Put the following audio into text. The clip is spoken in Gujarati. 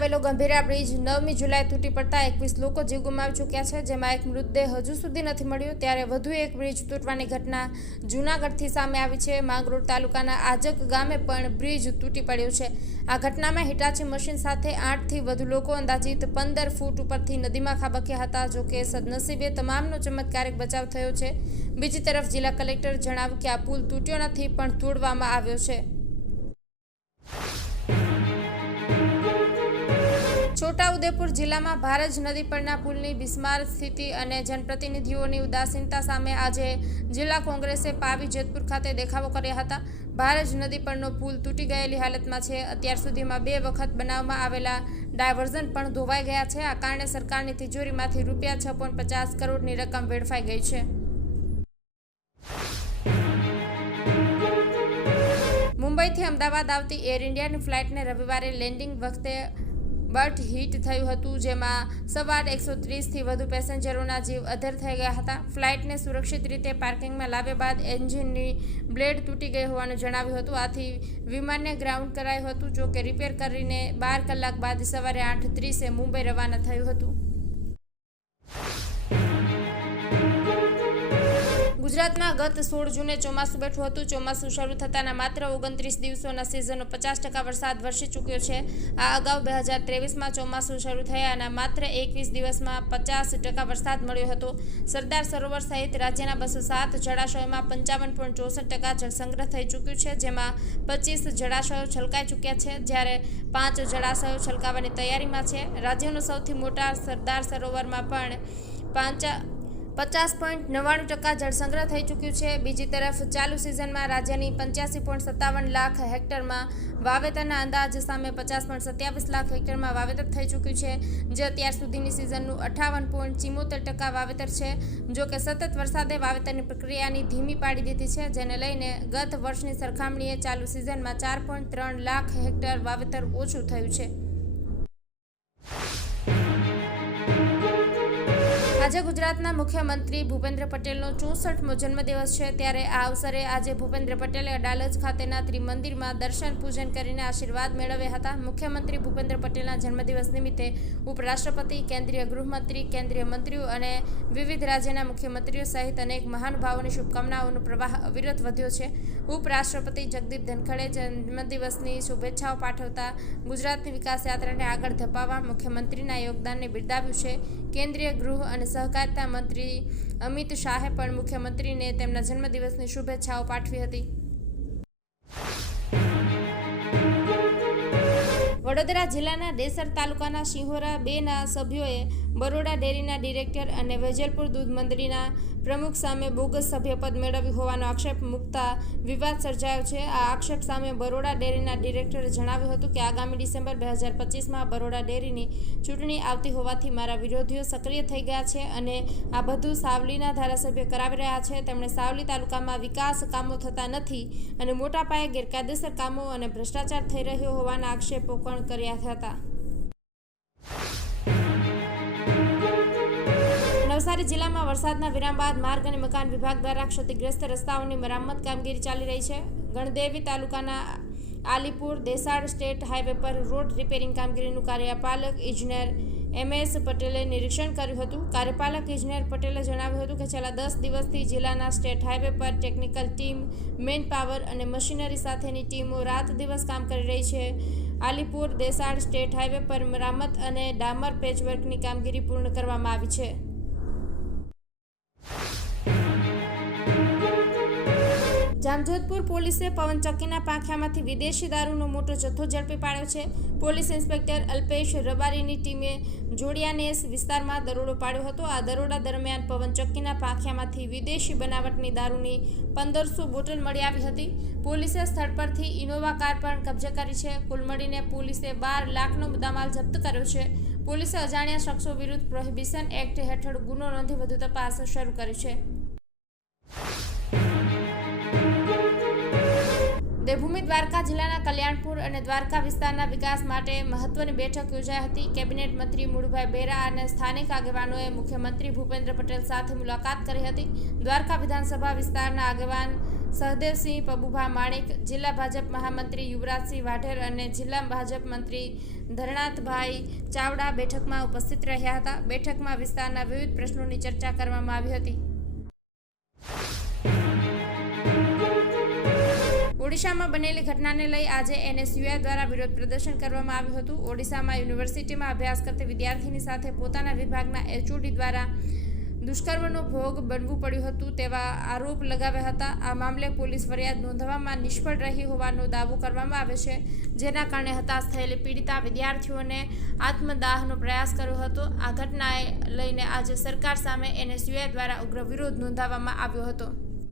આવેલો ગંભીરા બ્રિજ 9મી જુલાઈ તૂટી પડતા 21 લોકો જીવ ગુમાવી ચૂક્યા છે, જેમાં એક મૃતદેહ હજુ સુધી નથી મળ્યો. ત્યારે વધુ એક બ્રિજ તૂટવાની ઘટના જૂનાગઢથી સામે આવી છે. માંગરોળ તાલુકાના આજક ગામે પણ બ્રિજ તૂટી પડ્યો છે. આ ઘટનામાં હિટાચી મશીન સાથે 8થી વધુ લોકો અંદાજિત 15 ફૂટ ઉપરથી નદીમાં ખાબક્યા હતા. જોકે સદનસીબે તમામનો ચમત્કારિક બચાવ થયો છે. બીજી તરફ જિલ્લા કલેક્ટર જણાવ્યું કે આ પુલ તૂટ્યો નથી પણ તોડવામાં આવ્યો છે. છોટાઉદેપુર જિલ્લામાં ભારજ નદી પરના પુલની બિસ્માર સ્થિતિ અને જનપ્રતિનિધિઓની ઉદાસીનતા સામે આજે જિલ્લા કોંગ્રેસે પાવી જેતપુર ખાતે દેખાવો કર્યા હતા. ભારજ નદી પરનો પુલ તૂટી ગયેલી હાલતમાં છે. અત્યાર સુધીમાં 2 વખત બનાવવામાં આવેલા ડાયવર્ઝન પણ ધોવાઈ ગયા છે. આ કારણે સરકારની તિજોરીમાંથી રૂપિયા 6.50 કરોડની રકમ વેડફાઈ ગઈ છે. મુંબઈથી અમદાવાદ આવતી એર ઇન્ડિયાની ફ્લાઇટને રવિવારે લેન્ડિંગ વખતે બર્થ હિટ થયું હતું, જેમાં સવાર 130થી વધુ પેસેન્જરોના જીવ અધર થઈ ગયા હતા. ફ્લાઇટને સુરક્ષિત રીતે પાર્કિંગમાં લાવ્યા બાદ એન્જિનની બ્લેડ તૂટી ગઈ હોવાનું જણાવ્યું હતું. આથી વિમાનને ગ્રાઉન્ડ કરાયું હતું. જો કે રિપેર કરીને 12 કલાક બાદ સવારે 8:30 મુંબઈ રવાના થયું હતું. ગુજરાતમાં ગત 16 જૂને ચોમાસું બેઠું હતું. ચોમાસું શરૂ થતાના માત્ર 29 દિવસોના સિઝનનો 50% વરસાદ વરસી ચૂક્યો છે. આ અગાઉ 2023માં ચોમાસું શરૂ થયાના માત્ર 21 દિવસમાં 50% વરસાદ મળ્યો હતો. સરદાર સરોવર સહિત રાજ્યના 207 જળાશયોમાં 55.64% જળસંગ્રહ થઈ ચૂક્યું છે, જેમાં 25 જળાશયો છલકાઈ ચૂક્યા છે, જ્યારે 5 જળાશયો છલકાવાની તૈયારીમાં છે. રાજ્યનો સૌથી મોટા સરદાર સરોવરમાં પણ 50.99% જળસંગ્રહ થઈ ચૂક્યું છે. બીજી તરફ ચાલુ સિઝનમાં રાજ્યની 85.57 લાખ હેક્ટરમાં વાવેતરના અંદાજ સામે 50.27 લાખ હેક્ટરમાં વાવેતર થઈ ચૂક્યું છે, જે અત્યાર સુધીની સિઝનનું 58.74% વાવેતર છે. જો કે સતત વરસાદે વાવેતરની પ્રક્રિયાની ધીમી પાડી દીધી છે, જેને લઈને ગત વર્ષની સરખામણીએ ચાલુ સિઝનમાં 4.3 લાખ હેક્ટર વાવેતર ઓછું થયું છે. આજે ગુજરાતના મુખ્યમંત્રી ભૂપેન્દ્ર પટેલનો 64મો જન્મદિવસ છે. ત્યારે આ અવસરે આજે ભૂપેન્દ્ર પટેલે અડાલજ ખાતેના ત્રિમંદિરમાં દર્શન પૂજન કરીને આશીર્વાદ મેળવ્યા હતા. મુખ્યમંત્રી ભૂપેન્દ્ર પટેલના જન્મદિવસ નિમિત્તે ઉપરાષ્ટ્રપતિ, કેન્દ્રીય ગૃહમંત્રી, કેન્દ્રીય મંત્રીઓ અને વિવિધ રાજ્યના મુખ્યમંત્રીઓ સહિત અનેક મહાનુભાવોની શુભકામનાઓનો પ્રવાહ અવિરત વધ્યો છે. ઉપરાષ્ટ્રપતિ જગદીપ ધનખડે જન્મદિવસની શુભેચ્છાઓ પાઠવતા ગુજરાતની વિકાસ યાત્રાને આગળ ધપાવવા મુખ્યમંત્રીના યોગદાનને બિરદાવ્યું છે. કેન્દ્રીય ગૃહ અને સહકારિતા મંત્રી અમિત શાહે પણ મુખ્યમંત્રીને તેમના જન્મદિવસની શુભેચ્છાઓ પાઠવી હતી. વડોદરા જિલ્લાના ડેસર તાલુકાના શિહોરા 2ના સભ્યોએ બરોડા ડેરીના ડિરેક્ટર અને વેજલપુર દૂધ મંડળીના પ્રમુખ સામે બોગસ સભ્યપદ મેળવ્યું હોવાનો આક્ષેપ મૂકતા વિવાદ સર્જાયો છે. આ આક્ષેપ સામે બરોડા ડેરીના ડિરેક્ટરે જણાવ્યું હતું કે આગામી ડિસેમ્બર 2025માં બરોડા ડેરીની ચૂંટણી આવતી હોવાથી મારા વિરોધીઓ સક્રિય થઈ ગયા છે અને આ બધું સાવલીના ધારાસભ્ય કરાવી રહ્યા છે. તેમણે સાવલી તાલુકામાં વિકાસ કામો થતા નથી અને મોટા પાયે ગેરકાયદેસર કામો અને ભ્રષ્ટાચાર થઈ રહ્યો હોવાના આક્ષેપો પણ કર્યા હતા. નવસારી જિલ્લામાં વરસાદના વિરામ બાદ માર્ગ અને મકાન વિભાગ દ્વારા ક્ષતિગ્રસ્ત રસ્તાઓની મરામત કામગીરી ચાલી રહી છે. ગણદેવી તાલુકાના આલીપુર દેસાડ સ્ટેટ હાઈવે પર રોડ રિપેરિંગ કામગીરીનું કાર્યપાલક ઇજનેર MS પટેલે નિરીક્ષણ કર્યું હતું. કાર્યપાલક ઇજનેર પટેલે જણાવ્યું હતું કે છેલ્લા 10 દિવસથી જિલ્લાના સ્ટેટ હાઈવે પર ટેકનિકલ ટીમ, મેન પાવર અને મશીનરી સાથેની ટીમો રાત દિવસ કામ કરી રહી છે. આલીપુર દેસાડ સ્ટેટ હાઈવે પર મરામત અને ડામર પેચવર્કની કામગીરી પૂર્ણ કરવામાં આવી છે. જામજોધપુર પોલીસે પવનચક્કીના પાંખિયામાંથી વિદેશી દારૂનો મોટો જથ્થો ઝડપી પાડ્યો છે. પોલીસ ઇન્સ્પેક્ટર અલ્પેશ રબારીની ટીમે જોડિયાનેસ વિસ્તારમાં દરોડો પાડ્યો હતો. આ દરોડા દરમિયાન પવનચક્કીના પાંખિયામાંથી વિદેશી બનાવટની દારૂની 1500 બોટલ મળી આવી હતી. પોલીસે સ્થળ પરથી ઇનોવા કાર પણ કબજે કરી છે. કુલ મળીને પોલીસે 12 લાખનો મુદ્દામાલ જપ્ત કર્યો છે. પોલીસે અજાણ્યા શખ્સો વિરુદ્ધ પ્રોહિબિશન એક્ટ હેઠળ ગુનો નોંધી વધુ તપાસ શરૂ કરી છે. દેવભૂમિ દ્વારકા જિલ્લાના કલ્યાણપુર અને દ્વારકા વિસ્તારના વિકાસ માટે મહત્વની બેઠક યોજાઈ હતી. કેબિનેટ મંત્રી મુળુભાઈ બેરા અને સ્થાનિક આગેવાનોએ મુખ્યમંત્રી ભૂપેન્દ્ર પટેલ સાથે મુલાકાત કરી હતી. દ્વારકા વિધાનસભા વિસ્તારના આગેવાન સહદેવસિંહ પબુભા માણેક, જિલ્લા ભાજપ મહામંત્રી યુવરાજસિંહ વાઢેર અને જિલ્લા ભાજપ મંત્રી ધરણાથભાઈ ચાવડા બેઠકમાં ઉપસ્થિત રહ્યા હતા. બેઠકમાં વિસ્તારના વિવિધ પ્રશ્નોની ચર્ચા કરવામાં આવી હતી. ઓડિશામાં બનેલી ઘટનાને લઈ આજે એનએસયુઆઈ દ્વારા વિરોધ પ્રદર્શન કરવામાં આવ્યું હતું. ઓડિશામાં યુનિવર્સિટીમાં અભ્યાસ કરતી વિદ્યાર્થીની સાથે પોતાના વિભાગના એચઓડી દ્વારા દુષ્કર્મનો ભોગ બનવું પડ્યું હતું તેવા આરોપ લગાવ્યા હતા. આ મામલે પોલીસ ફરિયાદ નોંધવામાં નિષ્ફળ રહી હોવાનો દાવો કરવામાં આવે છે, જેના કારણે હતાશ થયેલી પીડિતા વિદ્યાર્થીઓને આત્મદાહનો પ્રયાસ કર્યો હતો. આ ઘટનાએ લઈને આજે સરકાર સામે એનએસયુઆઈ દ્વારા ઉગ્ર વિરોધ નોંધાવવામાં આવ્યો હતો.